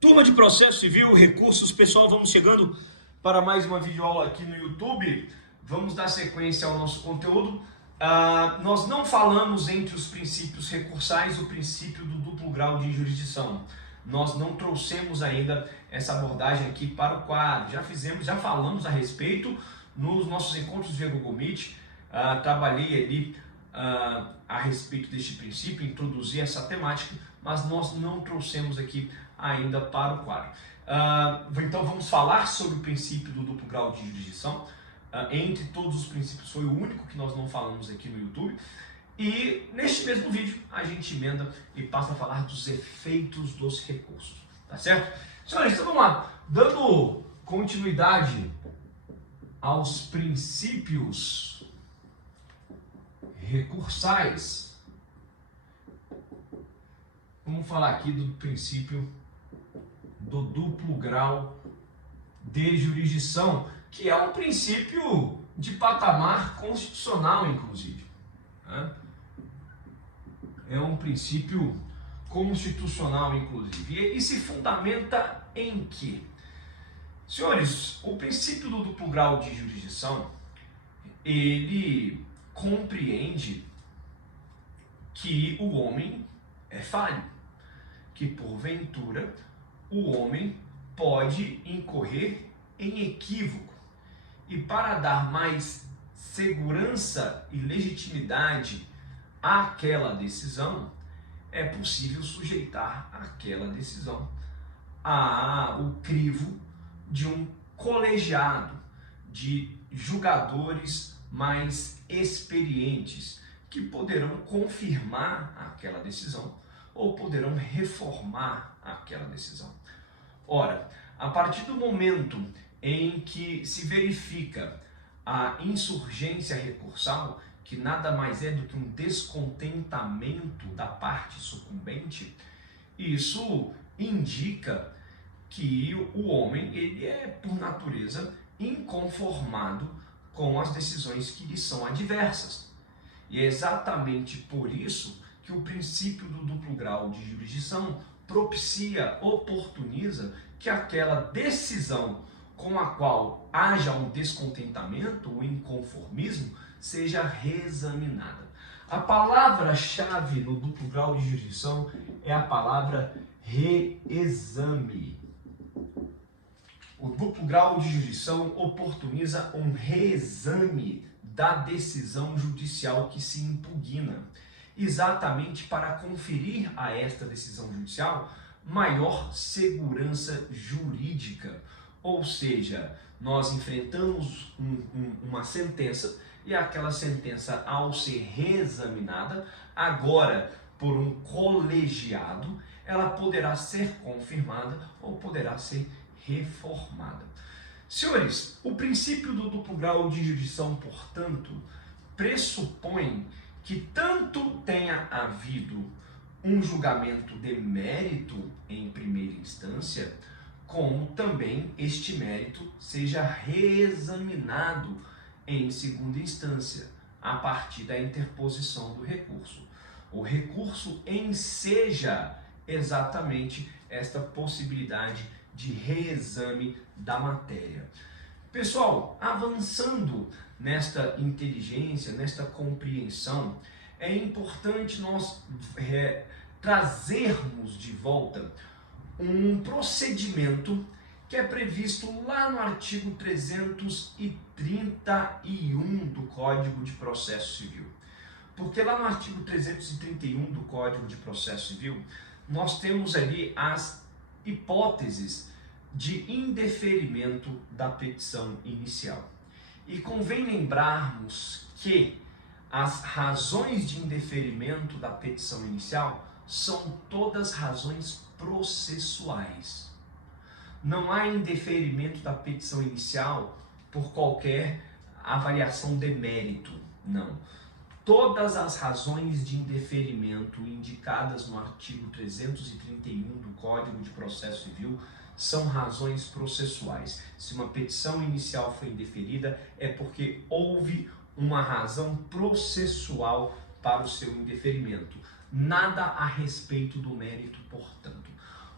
Turma de Processo Civil, Recursos, pessoal, vamos chegando para mais uma videoaula aqui no YouTube. Vamos dar sequência ao nosso conteúdo. Nós não falamos entre os princípios recursais o princípio do duplo grau de jurisdição. Nós não trouxemos ainda essa abordagem aqui para o quadro. Já falamos a respeito nos nossos encontros via Google Meet. Trabalhei ali a respeito deste princípio, introduzi essa temática, mas nós não trouxemos aqui ainda para o quadro. Então vamos falar sobre o princípio do duplo grau de jurisdição. Entre todos os princípios foi o único que nós não falamos aqui no YouTube. E neste mesmo vídeo a gente emenda e passa a falar dos efeitos dos recursos. Tá certo? Senhores, então vamos lá. Dando continuidade aos princípios recursais, vamos falar aqui do princípio do duplo grau de jurisdição, que é um princípio de patamar constitucional, inclusive. É um princípio constitucional, inclusive. E se fundamenta em quê? Senhores, o princípio do duplo grau de jurisdição, ele compreende que o homem é falho, que porventura o homem pode incorrer em equívoco. E para dar mais segurança e legitimidade àquela decisão, é possível sujeitar aquela decisão ao crivo de um colegiado de julgadores mais experientes que poderão confirmar aquela decisão ou poderão reformar aquela decisão. Ora, a partir do momento em que se verifica a insurgência recursal, que nada mais é do que um descontentamento da parte sucumbente, isso indica que o homem ele é, por natureza, inconformado com as decisões que lhe são adversas. E é exatamente por isso que o princípio do duplo grau de jurisdição propicia, oportuniza que aquela decisão com a qual haja um descontentamento, um inconformismo, seja reexaminada. A palavra-chave no duplo grau de jurisdição é a palavra reexame. O duplo grau de jurisdição oportuniza um reexame da decisão judicial que se impugna, exatamente para conferir a esta decisão judicial maior segurança jurídica. Ou seja, nós enfrentamos uma sentença e aquela sentença, ao ser reexaminada, agora por um colegiado, ela poderá ser confirmada ou poderá ser reformada. Senhores, o princípio do duplo grau de jurisdição, portanto, pressupõe que tanto tenha havido um julgamento de mérito em primeira instância, como também este mérito seja reexaminado em segunda instância, a partir da interposição do recurso. O recurso enseja exatamente esta possibilidade de reexame da matéria. Pessoal, avançando nesta inteligência, nesta compreensão, é importante nós trazermos de volta um procedimento que é previsto lá no artigo 331 do Código de Processo Civil. Porque lá no artigo 331 do Código de Processo Civil, nós temos ali as hipóteses de indeferimento da petição inicial. E convém lembrarmos que as razões de indeferimento da petição inicial são todas razões processuais. Não há indeferimento da petição inicial por qualquer avaliação de mérito, não. Todas as razões de indeferimento indicadas no artigo 331 do Código de Processo Civil são razões processuais. Se uma petição inicial foi indeferida, é porque houve uma razão processual para o seu indeferimento. Nada a respeito do mérito, portanto.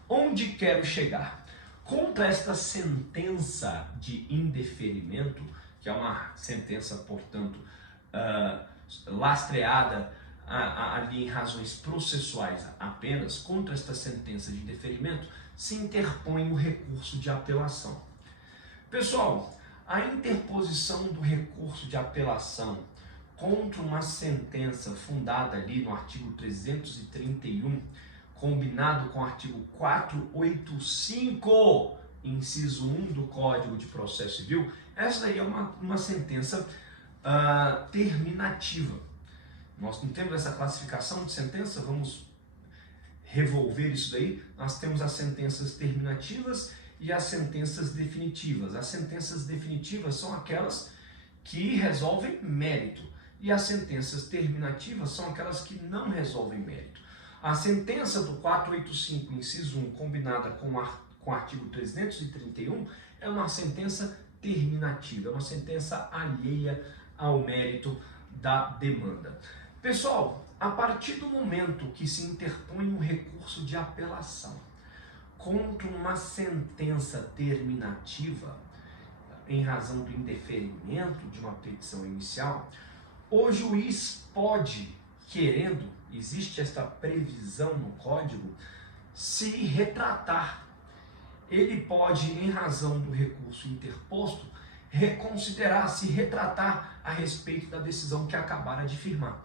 Onde quero chegar? Contra esta sentença de indeferimento, que é uma sentença, portanto, lastreada ali em razões processuais apenas, contra esta sentença de indeferimento, se interpõe o recurso de apelação. Pessoal, a interposição do recurso de apelação contra uma sentença fundada ali no artigo 331, combinado com o artigo 485, inciso 1 do Código de Processo Civil, essa daí é uma sentença terminativa. Nós não temos essa classificação de sentença, vamos revolver isso daí. Nós temos as sentenças terminativas e as sentenças definitivas. As sentenças definitivas são aquelas que resolvem mérito e as sentenças terminativas são aquelas que não resolvem mérito. A sentença do 485, inciso 1, combinada com o artigo 331, é uma sentença terminativa, é uma sentença alheia ao mérito da demanda. Pessoal, a partir do momento que se interpõe um recurso de apelação contra uma sentença terminativa, em razão do indeferimento de uma petição inicial, o juiz pode, querendo, existe esta previsão no Código, se retratar. Ele pode, em razão do recurso interposto, reconsiderar, se retratar a respeito da decisão que acabara de firmar.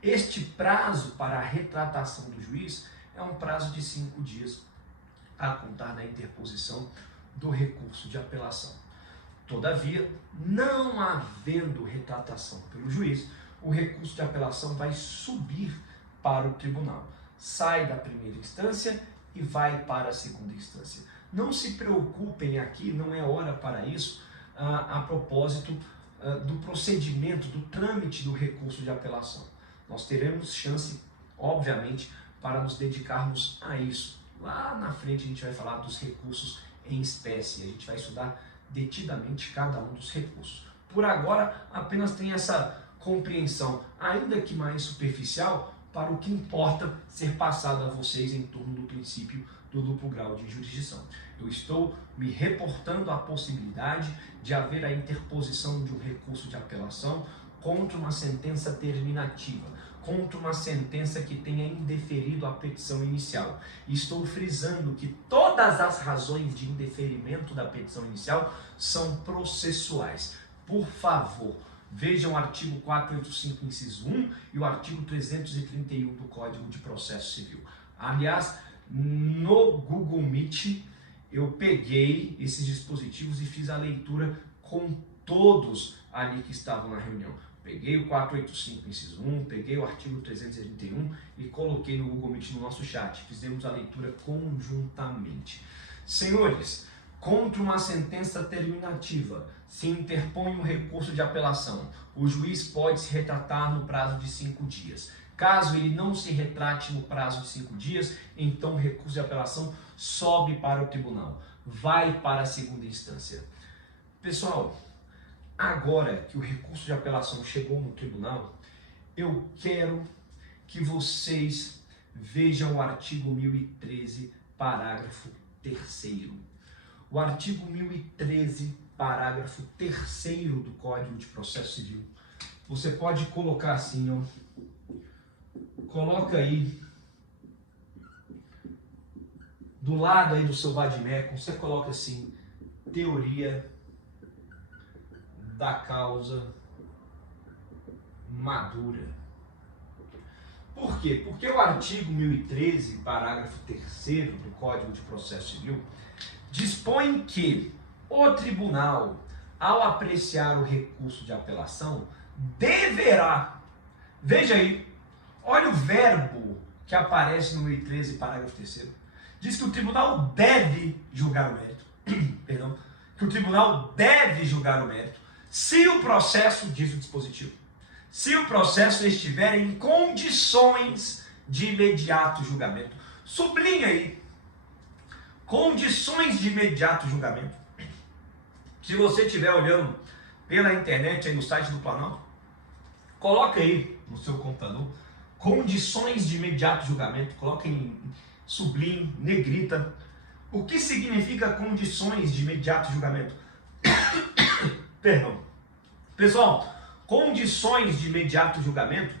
Este prazo para a retratação do juiz é um prazo de 5 dias a contar da interposição do recurso de apelação. Todavia, não havendo retratação pelo juiz, o recurso de apelação vai subir para o tribunal. Sai da primeira instância e vai para a segunda instância. Não se preocupem aqui, não é hora para isso, a propósito do procedimento, do trâmite do recurso de apelação. Nós teremos chance, obviamente, para nos dedicarmos a isso. Lá na frente a gente vai falar dos recursos em espécie, a gente vai estudar detidamente cada um dos recursos. Por agora, apenas tem essa compreensão, ainda que mais superficial, para o que importa ser passado a vocês em torno do princípio do duplo grau de jurisdição. Eu estou me reportando à possibilidade de haver a interposição de um recurso de apelação contra uma sentença terminativa, contra uma sentença que tenha indeferido a petição inicial. E estou frisando que todas as razões de indeferimento da petição inicial são processuais. Por favor, vejam o artigo 485, inciso 1 e o artigo 331 do Código de Processo Civil. Aliás, no Google Meet, eu peguei esses dispositivos e fiz a leitura com todos ali que estavam na reunião. Peguei o 485, inciso 1, peguei o artigo 331 e coloquei no Google Meet no nosso chat. Fizemos a leitura conjuntamente. Senhores, contra uma sentença terminativa, se interpõe um recurso de apelação. O juiz pode se retratar no prazo de 5 dias. Caso ele não se retrate no prazo de 5 dias, então o recurso de apelação sobe para o tribunal, vai para a segunda instância. Pessoal, agora que o recurso de apelação chegou no tribunal, eu quero que vocês vejam o artigo 1013, parágrafo 3º. O artigo 1013, parágrafo 3º do Código de Processo Civil. Você pode colocar assim, ó. Coloca aí, do lado aí do seu vade-mecum, você coloca assim, teoria da causa madura. Por quê? Porque o artigo 1013, parágrafo 3º do Código de Processo Civil, dispõe que o tribunal, ao apreciar o recurso de apelação, deverá, veja aí, olha o verbo que aparece no 1013, parágrafo 3º, diz que o tribunal deve julgar o mérito, perdão, que o tribunal deve julgar o mérito, se o processo, diz o dispositivo, se o processo estiver em condições de imediato julgamento. Sublinha aí, condições de imediato julgamento. Se você estiver olhando pela internet, aí no site do Planalto, coloca aí no seu computador, condições de imediato julgamento, coloca sublinhe, negrita. O que significa condições de imediato julgamento? Perdão. Pessoal, condições de imediato julgamento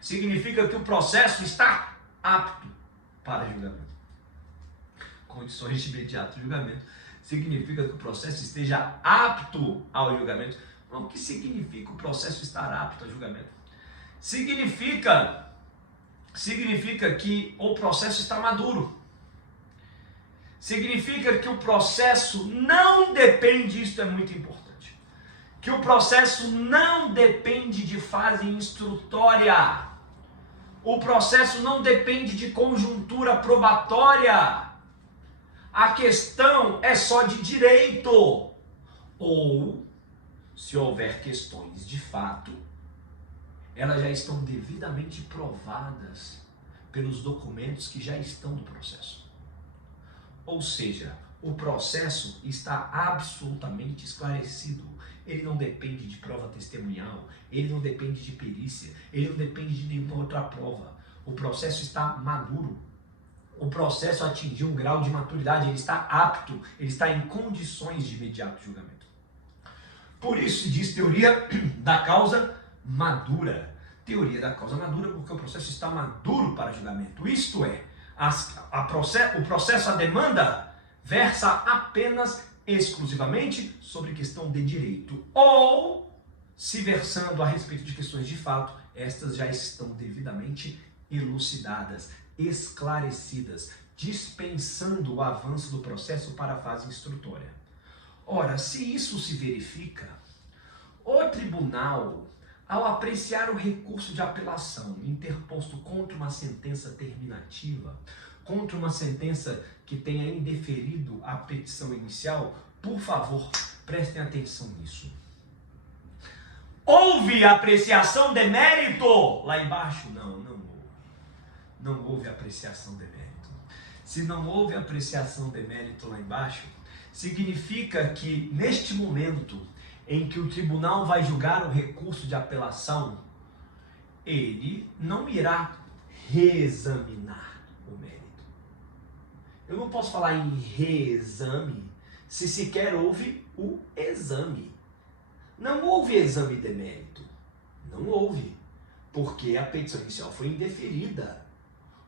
significa que o processo está apto para julgamento. Condições de imediato julgamento significa que o processo esteja apto ao julgamento. O que significa o processo estar apto ao julgamento? Significa que o processo está maduro. Significa que o processo não depende, isso é muito importante, que o processo não depende de fase instrutória. O processo não depende de conjuntura probatória. A questão é só de direito. Ou, se houver questões de fato, elas já estão devidamente provadas pelos documentos que já estão no processo. Ou seja, o processo está absolutamente esclarecido. Ele não depende de prova testemunhal, ele não depende de perícia, ele não depende de nenhuma outra prova. O processo está maduro. O processo atingiu um grau de maturidade, ele está apto, ele está em condições de imediato julgamento. Por isso se diz teoria da causa madura. Teoria da causa madura porque o processo está maduro para julgamento. Isto é, o processo, a demanda, versa apenas exclusivamente sobre questão de direito. Ou, se versando a respeito de questões de fato, estas já estão devidamente elucidadas, esclarecidas, dispensando o avanço do processo para a fase instrutória. Ora, se isso se verifica, o tribunal, ao apreciar o recurso de apelação interposto contra uma sentença terminativa, contra uma sentença que tenha indeferido a petição inicial, por favor, prestem atenção nisso. Houve apreciação de mérito lá embaixo? Não houve. Não houve apreciação de mérito. Se não houve apreciação de mérito lá embaixo, significa que neste momento em que o tribunal vai julgar o recurso de apelação, ele não irá reexaminar o mérito. Eu não posso falar em reexame se sequer houve o exame. Não houve exame de mérito. Não houve, porque a petição inicial foi indeferida.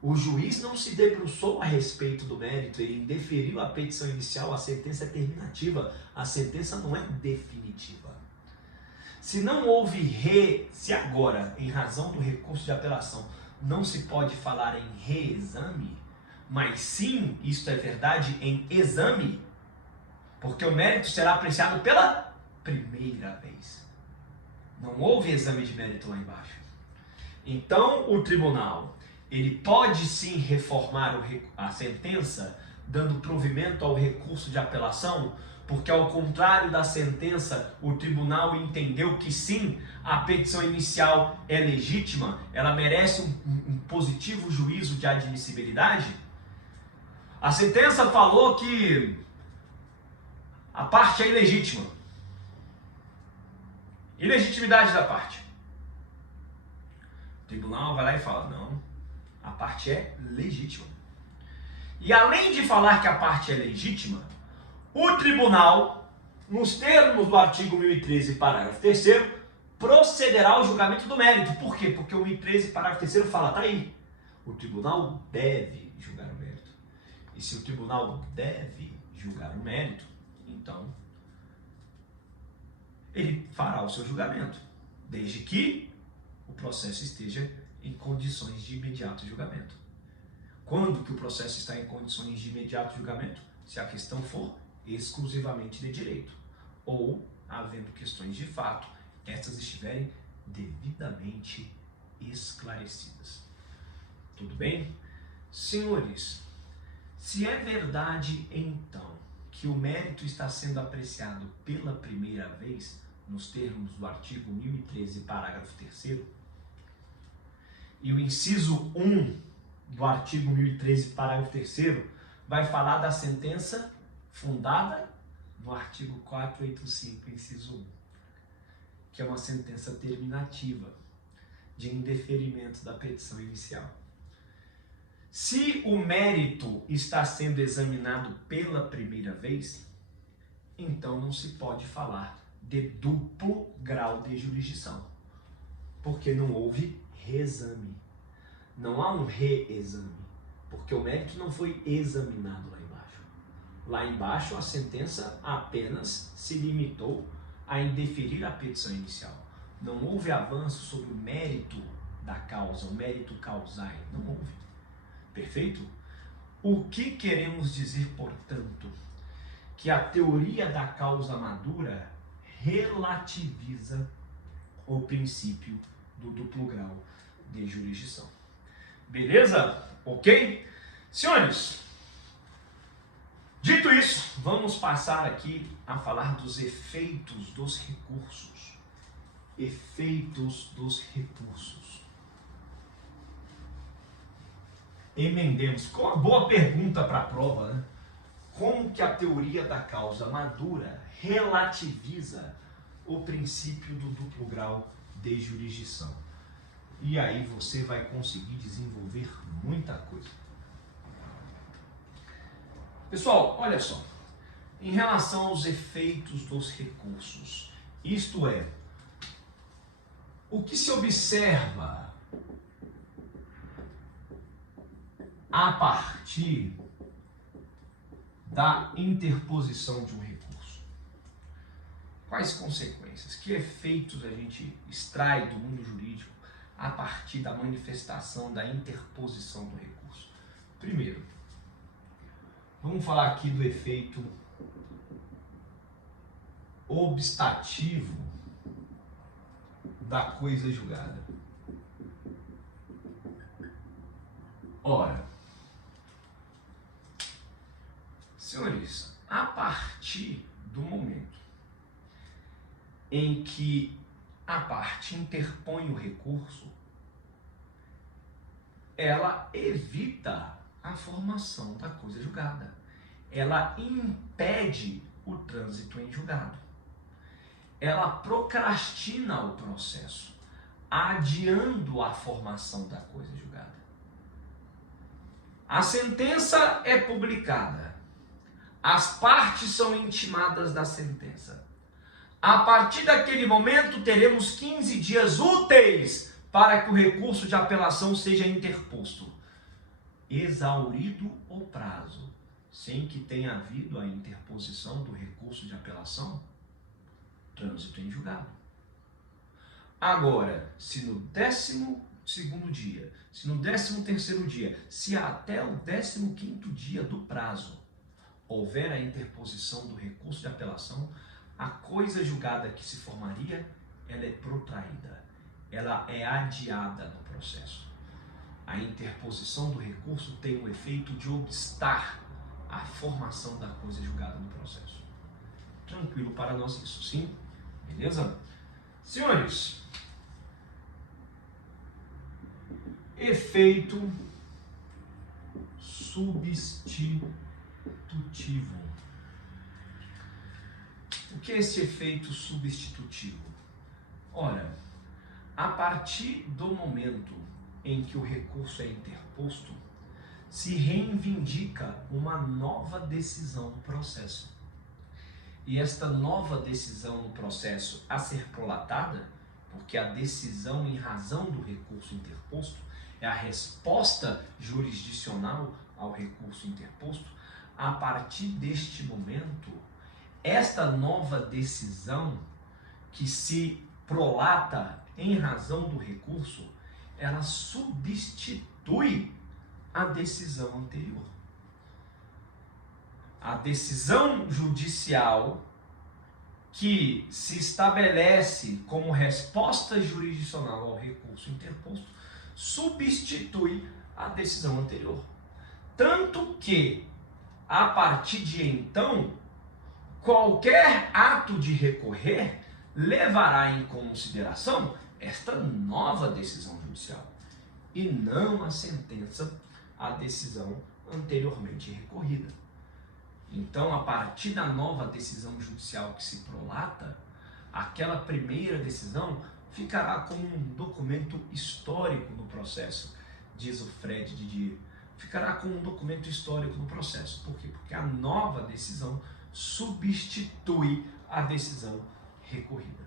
O juiz não se debruçou a respeito do mérito, ele indeferiu a petição inicial, a sentença é terminativa, a sentença não é definitiva. Se não houve se agora, em razão do recurso de apelação, não se pode falar em reexame, mas sim, isto é verdade, em exame, porque o mérito será apreciado pela primeira vez. Não houve exame de mérito lá embaixo. Então, o tribunal, ele pode sim reformar a sentença, dando provimento ao recurso de apelação, porque ao contrário da sentença, o tribunal entendeu que sim, a petição inicial é legítima, ela merece um positivo juízo de admissibilidade. A sentença falou que a parte é ilegítima. Ilegitimidade da parte. O tribunal vai lá e fala, não, a parte é legítima. E além de falar que a parte é legítima, o tribunal, nos termos do artigo 1013, parágrafo 3º, procederá ao julgamento do mérito. Por quê? Porque o 1013, parágrafo 3º fala, tá aí, o tribunal deve julgar o mérito. E se o tribunal deve julgar o mérito, então ele fará o seu julgamento, desde que o processo esteja em condições de imediato julgamento. Quando que o processo está em condições de imediato julgamento? Se a questão for exclusivamente de direito, ou, havendo questões de fato, estas estiverem devidamente esclarecidas. Tudo bem? Senhores, se é verdade, então, que o mérito está sendo apreciado pela primeira vez, nos termos do artigo 1013, parágrafo 3º, e o inciso 1 do artigo 1013, parágrafo 3º, vai falar da sentença fundada no artigo 485, inciso 1, que é uma sentença terminativa de indeferimento da petição inicial. Se o mérito está sendo examinado pela primeira vez, então não se pode falar de duplo grau de jurisdição, porque não houve reexame. Não há um reexame, porque o mérito não foi examinado lá embaixo. Lá embaixo, a sentença apenas se limitou a indeferir a petição inicial. Não houve avanço sobre o mérito da causa, o mérito causai. Não houve. Perfeito? O que queremos dizer, portanto? Que a teoria da causa madura relativiza o princípio do duplo grau de jurisdição. Beleza? Ok? Senhores, dito isso, vamos passar aqui a falar dos efeitos dos recursos. Efeitos dos recursos. Emendemos. Com uma boa pergunta para a prova, né? Como que a teoria da causa madura relativiza o princípio do duplo grau de jurisdição? E aí você vai conseguir desenvolver muita coisa. Pessoal, olha só. Em relação aos efeitos dos recursos, isto é, o que se observa a partir da interposição de um recurso? Quais consequências? Que efeitos a gente extrai do mundo jurídico a partir da manifestação da interposição do recurso? Primeiro, vamos falar aqui do efeito obstativo da coisa julgada. Ora, senhores, a partir do momento em que a parte interpõe o recurso, ela evita a formação da coisa julgada. Ela impede o trânsito em julgado. Ela procrastina o processo, adiando a formação da coisa julgada. A sentença é publicada. As partes são intimadas da sentença. A partir daquele momento, teremos 15 dias úteis para que o recurso de apelação seja interposto. Exaurido o prazo, sem que tenha havido a interposição do recurso de apelação, trânsito em julgado. Agora, se no 12º dia, se no 13º dia, se até o 15º dia do prazo houver a interposição do recurso de apelação, a coisa julgada que se formaria, ela é protraída, ela é adiada no processo. A interposição do recurso tem o efeito de obstar a formação da coisa julgada no processo. Tranquilo para nós isso, sim? Beleza? Senhores, efeito substitutivo. O que é esse efeito substitutivo? Ora, a partir do momento em que o recurso é interposto, se reivindica uma nova decisão no processo. E esta nova decisão no processo a ser prolatada, porque a decisão em razão do recurso interposto é a resposta jurisdicional ao recurso interposto, a partir deste momento, esta nova decisão que se prolata em razão do recurso, ela substitui a decisão anterior. A decisão judicial que se estabelece como resposta jurisdicional ao recurso interposto substitui a decisão anterior. Tanto que, a partir de então, qualquer ato de recorrer levará em consideração esta nova decisão judicial e não a sentença, a decisão anteriormente recorrida. Então, a partir da nova decisão judicial que se prolata, aquela primeira decisão ficará como um documento histórico no processo, diz o Fred Didier. ficará com um documento histórico no processo. Por quê? Porque a nova decisão substitui a decisão recorrida.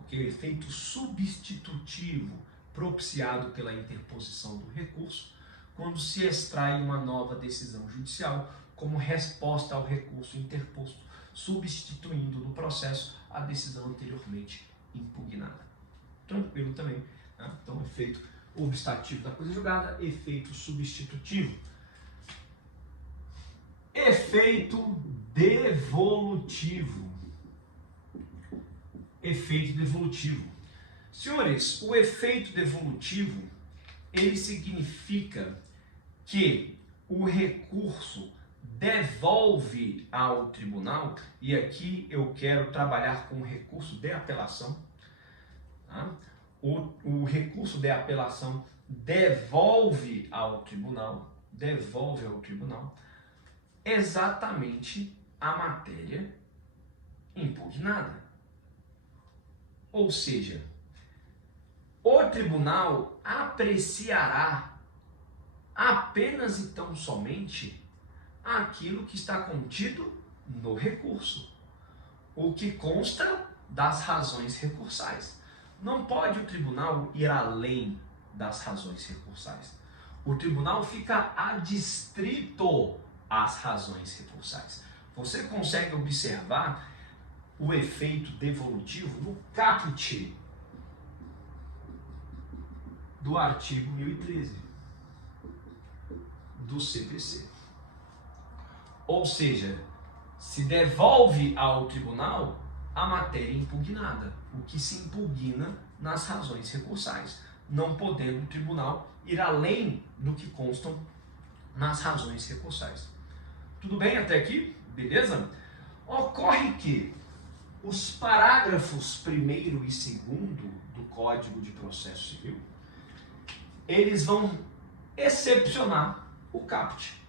Okay? O efeito substitutivo propiciado pela interposição do recurso, quando se extrai uma nova decisão judicial como resposta ao recurso interposto, substituindo no processo a decisão anteriormente impugnada. Tranquilo também, né? Então, efeito obstativo da coisa julgada, efeito substitutivo. Efeito devolutivo. Efeito devolutivo. Senhores, o efeito devolutivo, ele significa que o recurso devolve ao tribunal, e aqui eu quero trabalhar com o recurso de apelação, tá? O recurso de apelação devolve ao tribunal exatamente a matéria impugnada. Ou seja, o tribunal apreciará apenas e tão somente aquilo que está contido no recurso, o que consta das razões recursais. Não pode o tribunal ir além das razões recursais. O tribunal fica adstrito às razões recursais. Você consegue observar o efeito devolutivo no caput do artigo 1013 do CPC. Ou seja, se devolve ao tribunal a matéria impugnada, o que se impugna nas razões recursais, não podendo o tribunal ir além do que constam nas razões recursais. Tudo bem até aqui? Beleza? Ocorre que os parágrafos 1º e 2º do Código de Processo Civil, eles vão excepcionar o caput.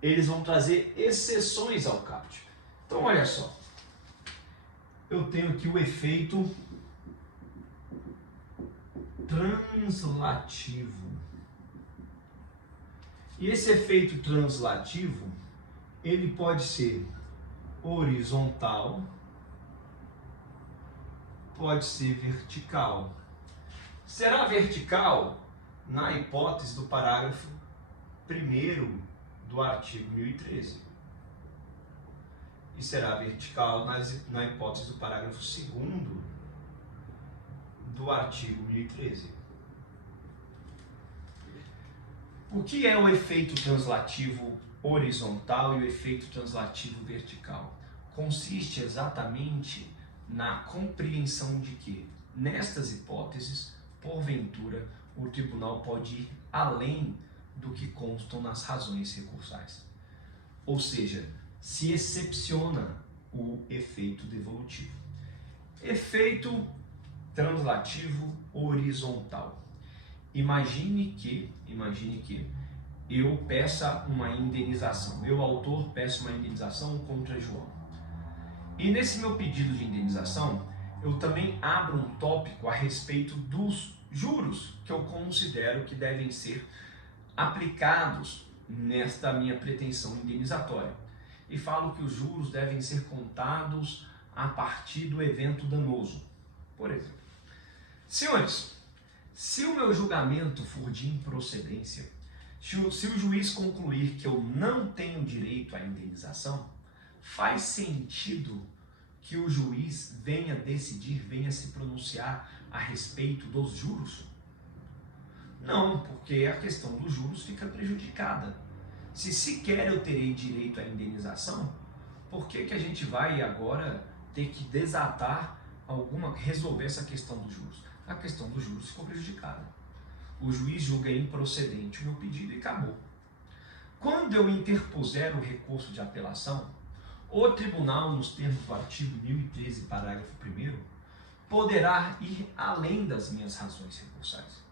Eles vão trazer exceções ao caput. Então, olha só. Eu tenho aqui o efeito translativo. E esse efeito translativo, ele pode ser horizontal, pode ser vertical. Será vertical na hipótese do parágrafo 1º do artigo 1013. E será vertical na hipótese do parágrafo 2º do artigo 1013. O que é o efeito translativo horizontal e o efeito translativo vertical? Consiste exatamente na compreensão de que, nestas hipóteses, porventura, o tribunal pode ir além do que constam nas razões recursais. Ou seja, se excepciona o efeito devolutivo. Efeito translativo horizontal. Imagine que eu peça uma indenização. Eu, autor, peço uma indenização contra João. E nesse meu pedido de indenização, eu também abro um tópico a respeito dos juros que eu considero que devem ser aplicados nesta minha pretensão indenizatória. E falo que os juros devem ser contados a partir do evento danoso. Por exemplo, senhores, se o meu julgamento for de improcedência, se o juiz concluir que eu não tenho direito à indenização, faz sentido que o juiz venha decidir, venha se pronunciar a respeito dos juros? Não, porque a questão dos juros fica prejudicada. Se sequer eu terei direito à indenização, por que a gente vai agora ter que desatar resolver essa questão dos juros? A questão dos juros ficou prejudicada. O juiz julga improcedente o meu pedido e acabou. Quando eu interpuser o recurso de apelação, o tribunal, nos termos do artigo 1013, parágrafo 1º, poderá ir além das minhas razões recursais.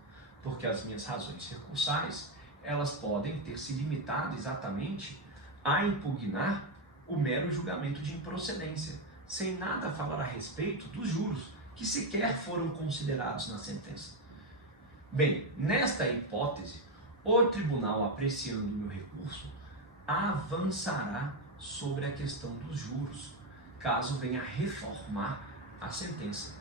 Porque as minhas razões recursais, elas podem ter se limitado exatamente a impugnar o mero julgamento de improcedência, sem nada falar a respeito dos juros, que sequer foram considerados na sentença. Bem, nesta hipótese, O tribunal, apreciando o meu recurso, avançará sobre a questão dos juros, caso venha reformar a sentença.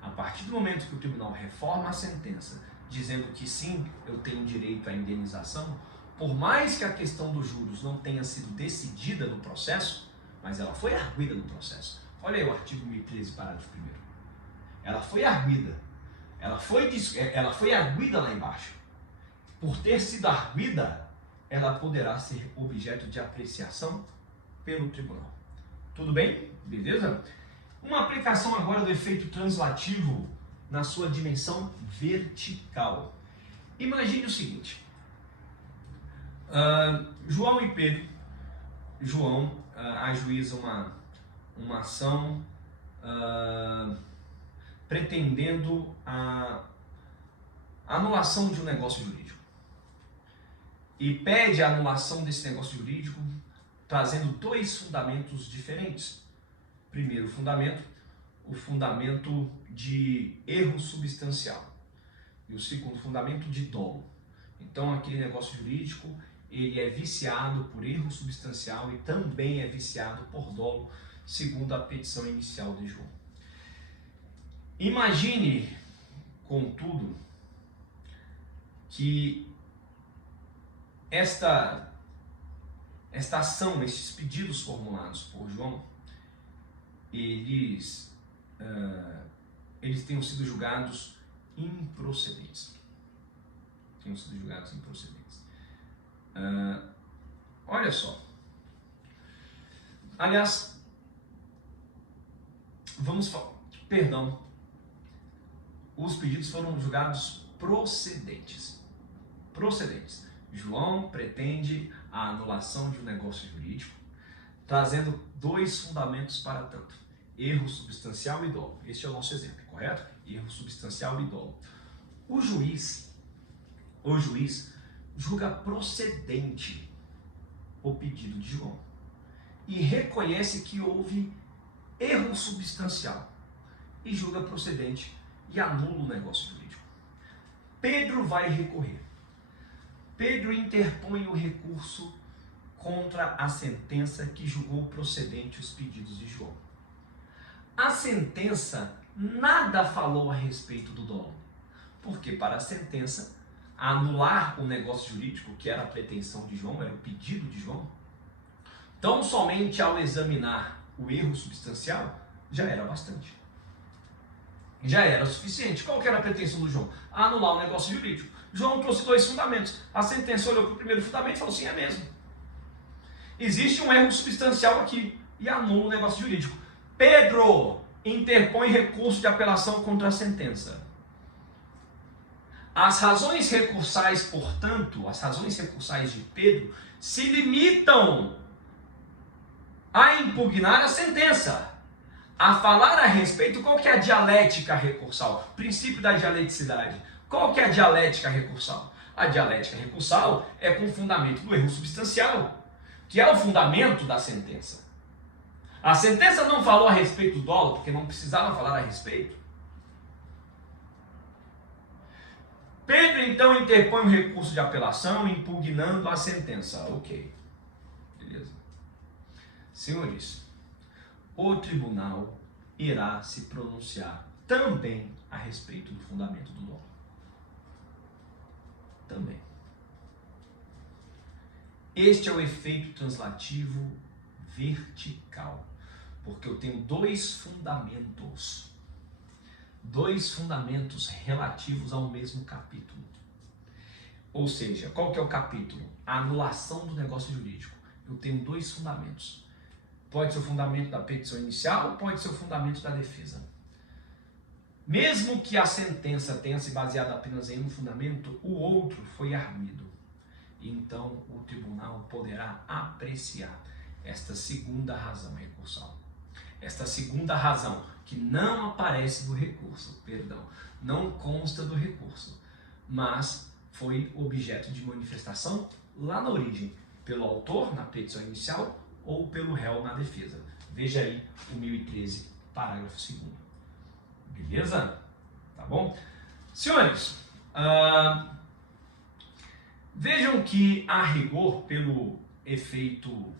A partir do momento que o tribunal reforma a sentença, dizendo que sim, eu tenho direito à indenização, por mais que a questão dos juros não tenha sido decidida no processo, mas ela foi arguida no processo. Olha aí o artigo 1013, parágrafo 1º. Ela foi arguida. Ela foi arguida lá embaixo. Por ter sido arguida, ela poderá ser objeto de apreciação pelo tribunal. Tudo bem? Beleza? Uma aplicação agora do efeito translativo na sua dimensão vertical. Imagine o seguinte. João e Pedro. João ajuiza uma ação pretendendo a anulação de um negócio jurídico. E pede a anulação desse negócio jurídico trazendo dois fundamentos diferentes. Primeiro fundamento, o fundamento de erro substancial. E o segundo fundamento de dolo. Então aquele negócio jurídico, ele é viciado por erro substancial e também é viciado por dolo, segundo a petição inicial de João. Imagine, contudo, que esta ação, esses pedidos formulados por João, eles tenham sido julgados improcedentes. Olha só. Aliás, os pedidos foram julgados procedentes. João pretende a anulação de um negócio jurídico, trazendo dois fundamentos para tanto: erro substancial e dolo. Este é o nosso exemplo, correto? Erro substancial e dolo. O juiz julga procedente o pedido de João e reconhece que houve erro substancial e julga procedente e anula o negócio jurídico. Pedro vai recorrer. Pedro interpõe o recurso contra a sentença que julgou procedente os pedidos de João. A sentença nada falou a respeito do dolo, porque para a sentença anular o negócio jurídico, que era a pretensão de João, era o pedido de João, tão somente ao examinar o erro substancial, já era bastante. Já era suficiente. Qual que era a pretensão do João? Anular o negócio jurídico. João trouxe dois fundamentos. A sentença olhou para o primeiro fundamento e falou assim, é mesmo. Existe um erro substancial aqui e anula o negócio jurídico. Pedro interpõe recurso de apelação contra a sentença. As razões recursais, portanto, as razões recursais de Pedro se limitam a impugnar a sentença, a falar a respeito. Qual que é a dialética recursal? Princípio da dialeticidade. Qual que é a dialética recursal? A dialética recursal é com o fundamento do erro substancial, que é o fundamento da sentença. A sentença não falou a respeito do dolo, porque não precisava falar a respeito. Pedro então interpõe um recurso de apelação impugnando a sentença. Ok, beleza. Senhores, o tribunal irá se pronunciar também a respeito do fundamento do dolo. Também. Este é o efeito translativo vertical, porque eu tenho dois fundamentos relativos ao mesmo capítulo. Ou seja, qual que é o capítulo? A anulação do negócio jurídico. Eu tenho dois fundamentos. Pode ser o fundamento da petição inicial, pode ser o fundamento da defesa. Mesmo que a sentença tenha se baseado apenas em um fundamento, o outro foi arguido. Então, o tribunal poderá apreciar esta segunda razão recursal. Esta segunda razão que não aparece no recurso, não consta do recurso, mas foi objeto de manifestação lá na origem, pelo autor na petição inicial ou pelo réu na defesa. Veja aí o 1013, parágrafo 2º. Beleza? Tá bom? Senhores, Vejam que, a rigor, pelo efeito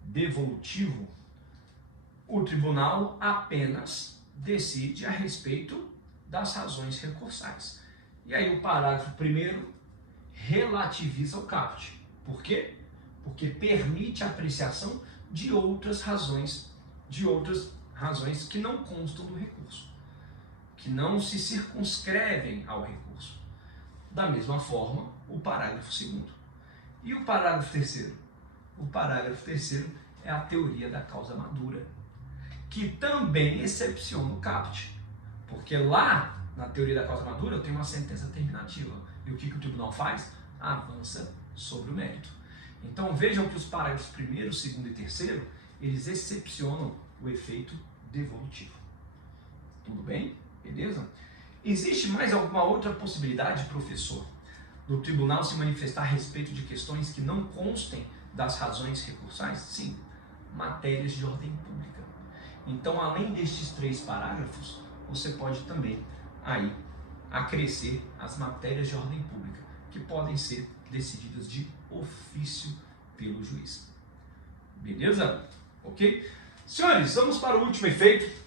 devolutivo, o tribunal apenas decide a respeito das razões recursais. E aí o parágrafo 1º relativiza o caput. Por quê? Porque permite a apreciação de outras razões que não constam do recurso, que não se circunscrevem ao recurso. Da mesma forma, o parágrafo 2º. E o parágrafo 3º? O parágrafo 3º é a teoria da causa madura, que também excepciona o caput. Porque lá, na teoria da causa madura, eu tenho uma sentença terminativa. E o que o tribunal faz? Avança sobre o mérito. Então vejam que os parágrafos 1º, 2º e 3º, eles excepcionam o efeito devolutivo. Tudo bem? Beleza? Existe mais alguma outra possibilidade, professor, do tribunal se manifestar a respeito de questões que não constem das razões recursais? Sim, matérias de ordem pública. Então, além destes 3 parágrafos, você pode também aí acrescer as matérias de ordem pública, que podem ser decididas de ofício pelo juiz. Beleza? Ok? Senhores, vamos para o último efeito.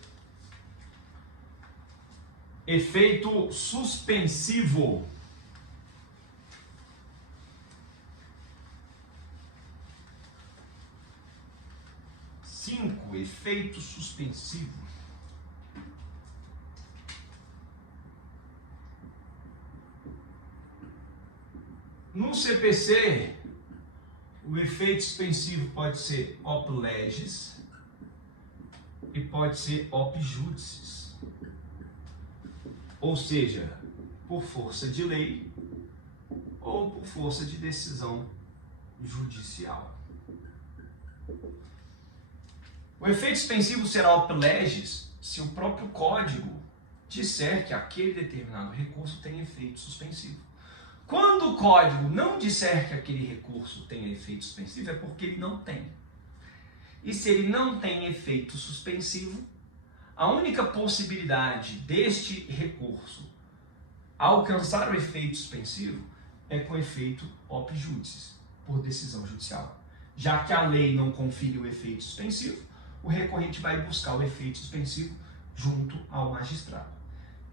Efeito suspensivo. Efeito suspensivo. No CPC, o efeito suspensivo pode ser op legis e pode ser op judicis. Ou seja, por força de lei ou por força de decisão judicial. O efeito suspensivo será op legis se o próprio código disser que aquele determinado recurso tem efeito suspensivo. Quando o código não disser que aquele recurso tem efeito suspensivo, é porque ele não tem. E se ele não tem efeito suspensivo, a única possibilidade deste recurso alcançar o efeito suspensivo é com efeito op judicis, por decisão judicial. Já que a lei não confere o efeito suspensivo, o recorrente vai buscar o efeito suspensivo junto ao magistrado.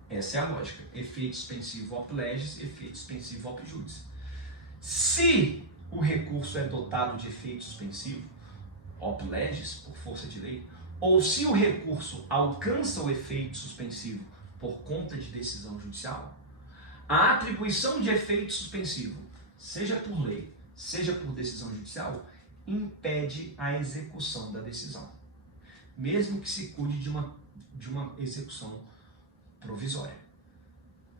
Essa é a lógica. Efeito suspensivo op legis, efeito suspensivo op judicis. Se o recurso é dotado de efeito suspensivo, op legis, por força de lei, ou se o recurso alcança o efeito suspensivo por conta de decisão judicial, a atribuição de efeito suspensivo, seja por lei, seja por decisão judicial, impede a execução da decisão, mesmo que se cuide de uma execução provisória.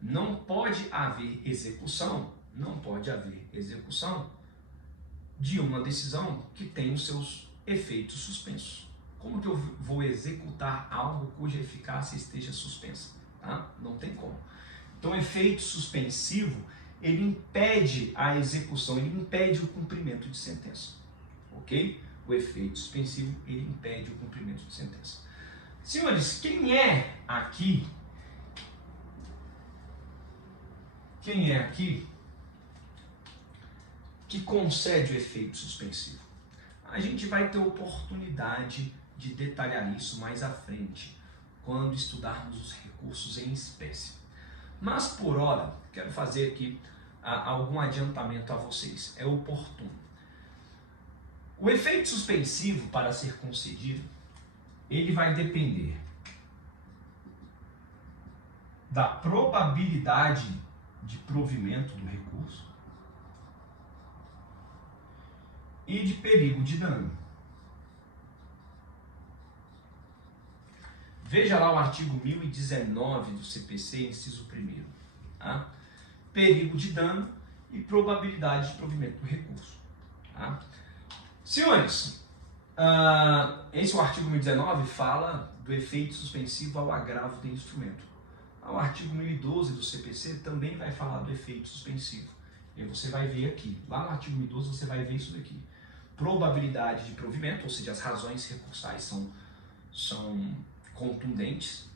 Não pode haver execução de uma decisão que tem os seus efeitos suspensos. Como que eu vou executar algo cuja eficácia esteja suspensa? Tá? Não tem como. Então, o efeito suspensivo, ele impede a execução, ele impede o cumprimento de sentença. Ok? O efeito suspensivo, ele impede o cumprimento de sentença. Senhores, quem é aqui que concede o efeito suspensivo? A gente vai ter oportunidade de detalhar isso mais à frente, quando estudarmos os recursos em espécie. Mas, por hora, quero fazer aqui algum adiantamento a vocês. É oportuno. O efeito suspensivo, para ser concedido, ele vai depender da probabilidade de provimento do recurso e de perigo de dano. Veja lá o artigo 1019 do CPC, inciso 1º. Tá? Perigo de dano e probabilidade de provimento do recurso. Tá? Senhores, esse artigo 1019 fala do efeito suspensivo ao agravo do instrumento. O artigo 1012 do CPC também vai falar do efeito suspensivo. E você vai ver aqui, lá no artigo 1012 você vai ver isso daqui. Probabilidade de provimento, ou seja, as razões recursais são contundentes.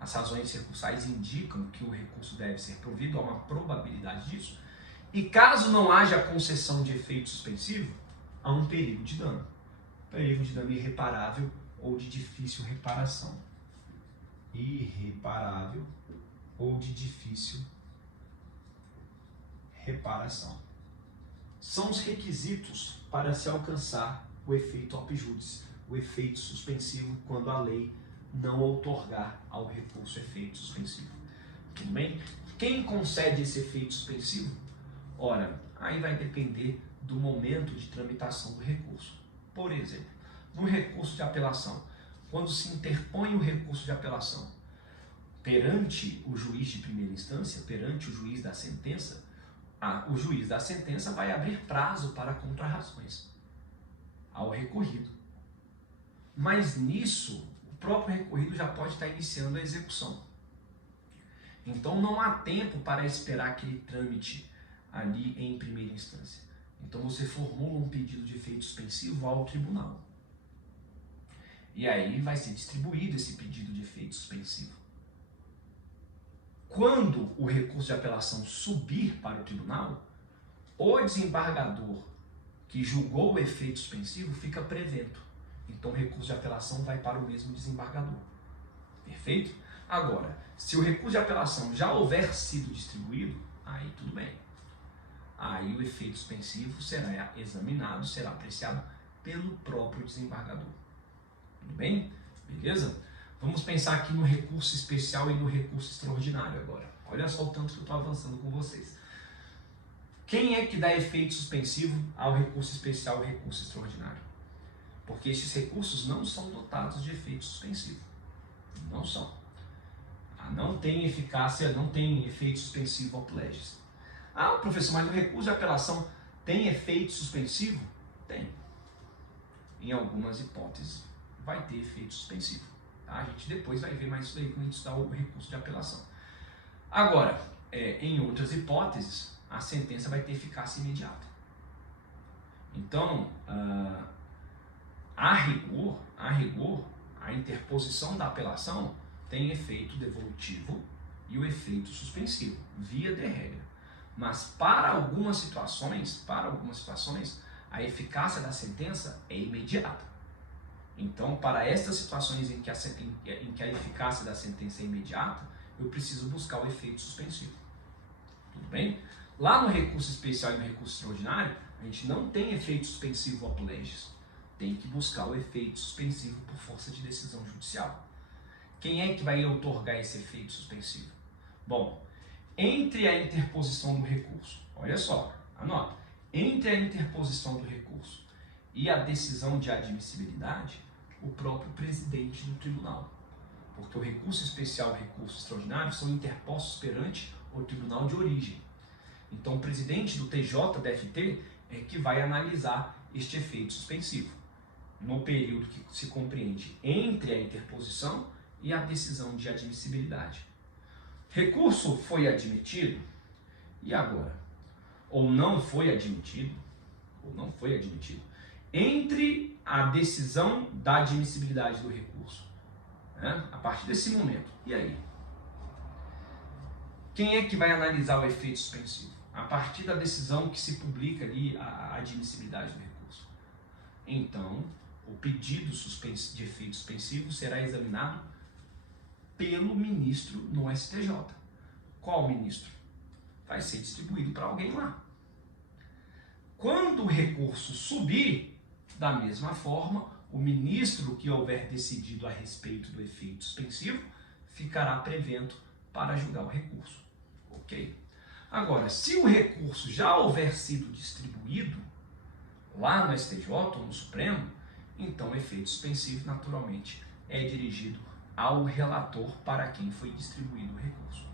As razões recursais indicam que o recurso deve ser provido, há uma probabilidade disso. E caso não haja concessão de efeito suspensivo, há um perigo de dano. Perigo de dano irreparável ou de difícil reparação. Irreparável ou de difícil reparação. São os requisitos para se alcançar o efeito op judice, o efeito suspensivo, quando a lei não outorgar ao recurso efeito suspensivo. Tudo bem? Quem concede esse efeito suspensivo? Ora, aí vai depender do momento de tramitação do recurso. Por exemplo, no recurso de apelação, quando se interpõe o recurso de apelação perante o juiz de primeira instância, perante o juiz da sentença, o juiz da sentença vai abrir prazo para contrarrazões ao recorrido. Mas nisso, o próprio recorrido já pode estar iniciando a execução. Então não há tempo para esperar aquele trâmite ali em primeira instância. Então você formula um pedido de efeito suspensivo ao tribunal. E aí vai ser distribuído esse pedido de efeito suspensivo. Quando o recurso de apelação subir para o tribunal, o desembargador que julgou o efeito suspensivo fica prevento. Então o recurso de apelação vai para o mesmo desembargador. Perfeito? Agora, se o recurso de apelação já houver sido distribuído, aí tudo bem. Aí o efeito suspensivo será examinado, será apreciado pelo próprio desembargador. Tudo bem? Beleza? Vamos pensar aqui no recurso especial e no recurso extraordinário agora. Olha só o tanto que eu estou avançando com vocês. Quem é que dá efeito suspensivo ao recurso especial e recurso extraordinário? Porque esses recursos não são dotados de efeito suspensivo. Não são. Não tem eficácia, não tem efeito suspensivo op legis. Professor, mas o recurso de apelação tem efeito suspensivo? Tem. Em algumas hipóteses vai ter efeito suspensivo. A gente depois vai ver mais isso daí quando a gente estudar o recurso de apelação. Agora, em outras hipóteses, a sentença vai ter eficácia imediata. Então, a rigor, a interposição da apelação tem efeito devolutivo e o efeito suspensivo, via de regra. Mas para algumas situações, a eficácia da sentença é imediata. Então, para estas situações em que a eficácia da sentença é imediata, eu preciso buscar o efeito suspensivo. Tudo bem? Lá no recurso especial e no recurso extraordinário, a gente não tem efeito suspensivo op legis. Tem que buscar o efeito suspensivo por força de decisão judicial. Quem é que vai outorgar esse efeito suspensivo? Bom, entre a interposição do recurso, olha só, anota, entre a interposição do recurso e a decisão de admissibilidade, o próprio presidente do tribunal. Porque o recurso especial e o recurso extraordinário são interpostos perante o tribunal de origem. Então o presidente do TJDFT é que vai analisar este efeito suspensivo, no período que se compreende entre a interposição e a decisão de admissibilidade. Recurso foi admitido, e agora? Ou não foi admitido, entre a decisão da admissibilidade do recurso, né? A partir desse momento, e aí? Quem é que vai analisar o efeito suspensivo? A partir da decisão que se publica ali a admissibilidade do recurso. Então, o pedido de efeito suspensivo será examinado pelo ministro no STJ. Qual ministro? Vai ser distribuído para alguém lá. Quando o recurso subir, da mesma forma, o ministro que houver decidido a respeito do efeito suspensivo ficará prevento para julgar o recurso. Ok? Agora, se o recurso já houver sido distribuído lá no STJ ou no Supremo, então o efeito suspensivo naturalmente é dirigido ao relator para quem foi distribuído o recurso.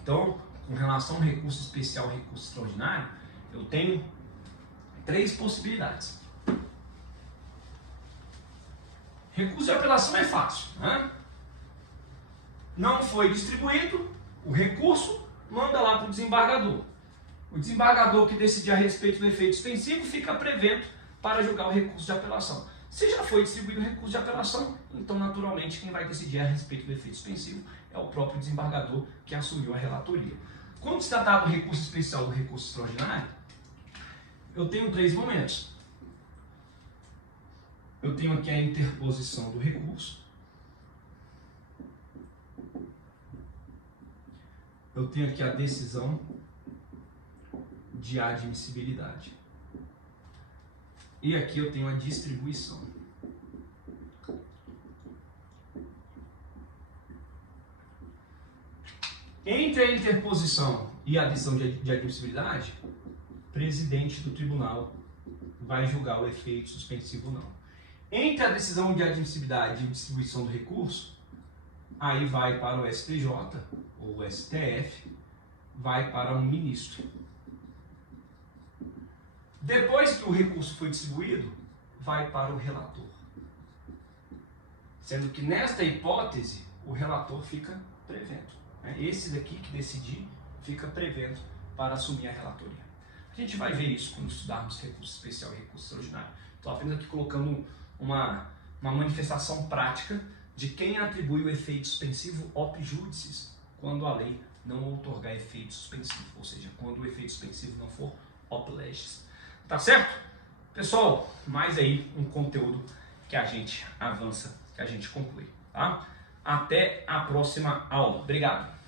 Então, com relação ao recurso especial e recurso extraordinário, eu tenho 3 possibilidades. Recurso de apelação é fácil, né? Não foi distribuído o recurso, manda lá para o desembargador. O desembargador que decidir a respeito do efeito suspensivo fica prevento para julgar o recurso de apelação. Se já foi distribuído o recurso de apelação, então naturalmente quem vai decidir a respeito do efeito suspensivo é o próprio desembargador que assumiu a relatoria. Quando se tratar do recurso especial do recurso extraordinário, eu tenho 3 momentos. Eu tenho aqui a interposição do recurso. Eu tenho aqui a decisão de admissibilidade. E aqui eu tenho a distribuição. Entre a interposição e a decisão de admissibilidade, o presidente do tribunal vai julgar o efeito suspensivo ou não. Entre a decisão de admissibilidade e distribuição do recurso, aí vai para o STJ ou o STF, vai para um ministro. Depois que o recurso foi distribuído, vai para o relator. Sendo que nesta hipótese, o relator fica prevento. Esse daqui que decidir fica prevento para assumir a relatoria. A gente vai ver isso quando estudarmos recurso especial e recurso extraordinário. Estou apenas aqui colocando uma manifestação prática de quem atribui o efeito suspensivo op judicis quando a lei não outorgar efeito suspensivo, ou seja, quando o efeito suspensivo não for op legis. Tá certo? Pessoal, mais aí um conteúdo que a gente avança, que a gente conclui, tá? Até a próxima aula. Obrigado!